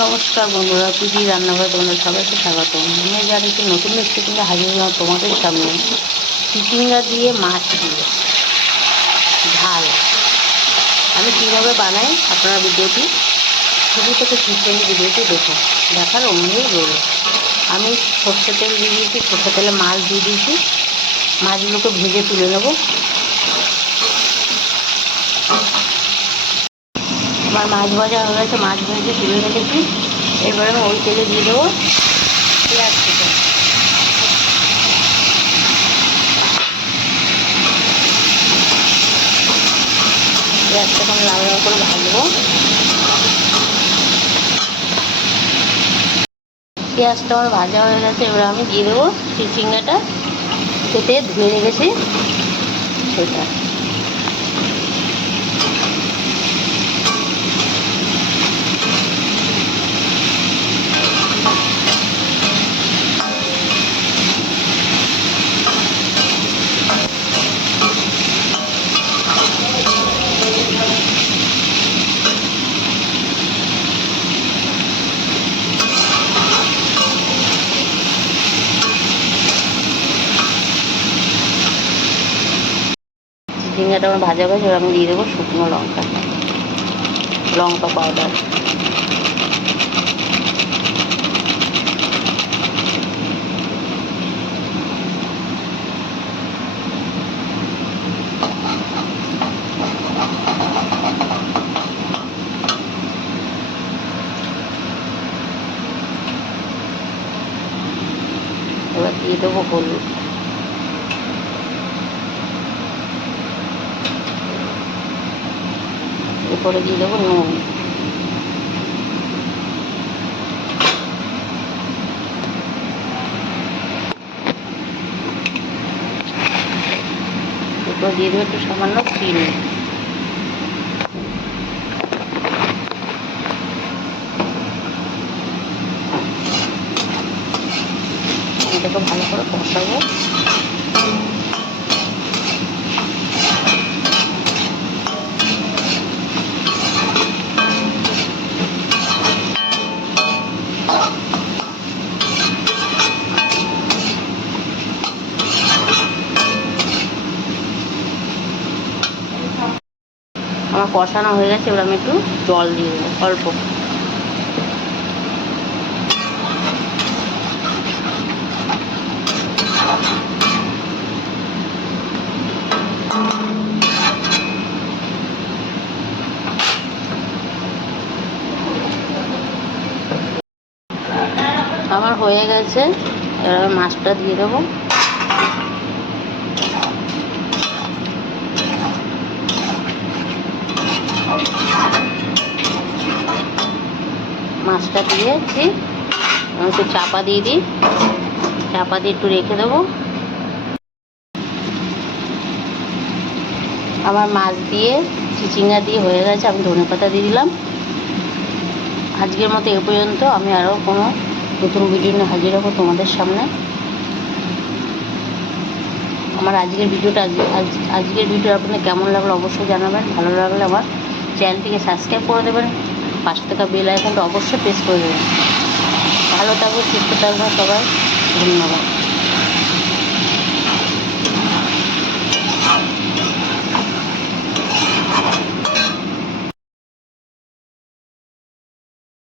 নমস্কার বন্ধুরা, পিজি রান্নাঘরে তোমাদের সবাইকে স্বাগতম। আমি জানি কি নতুন রেসিপিতে হাজির হলাম তোমাদের সামনে। চিচিঙ্গা দিয়ে মাছ দিয়ে ঝাল আমি কীভাবে বানাই আপনারা ভিডিওটি শুরু থেকে শেষ পর্যন্ত ভিডিওটি দেখুন, দেখার অনুরোধ রইল। আমি সর্ষে তেল দিয়ে দিয়েছি, সর্ষে তেলে মাছ দিয়ে দিয়েছি। মাছগুলোকে ভেজে তুলে নেব। আমার মাছ ভাজা হয়ে গেছে, মাছ ভেজে তুলে রেখেছি। এবারে আমি ওই তেলে দিয়ে দেবো পেঁয়াজ কুচি। পেঁয়াজটা আমি লাল লাল করে ভাজবো। পেঁয়াজটা আমার ভাজা হয়ে গেছে, এবার আমি দিয়ে দেবো চিচিঙ্গাটা কেটে ধুয়ে রেখেছি সেটা। চিচিঙ্গাটা আমার ভাজা হয়ে গেছে, আমি দিয়ে দেবো শুকনো লঙ্কা পাউডার। এবার দিয়ে দেবো হলুদ। এরপরে দিয়ে দেবো নুন। এরপর দিয়ে দেবো একটু সামান্য চিনি। এটাকে ভালো করে কষাবো। আমার কষানো হয়ে গেছে, এবার আমি একটু জল দিয়ে দেবো অল্প। আমার হয়ে গেছে, এবার আমি মাছটা দিয়ে দেবো। মাছটা দিয়েছি, আমি একটু চাপা দিয়ে দিই। চাপা দিয়ে একটু রেখে দেবো। আমার মাছ দিয়ে চিচিঙ্গা দিয়ে হয়ে গেছে, আমি ধনেপাতা দিয়ে দিলাম। আজকের মতো এ পর্যন্ত। আমি আরও কোনো নতুন ভিডিও নিয়ে হাজির হবো তোমাদের সামনে। আমার আজকের ভিডিও আপনাদের কেমন লাগলো অবশ্যই জানাবেন। ভালো লাগলে আমার চ্যানেলটিকে সাবস্ক্রাইব করে দেবেন, পাশে থাকা বেল আইকনটা অবশ্যই প্রেস করে দেবেন। ভালো থাকবেন, সুস্থ থাকবেন সবাই। ধন্যবাদ।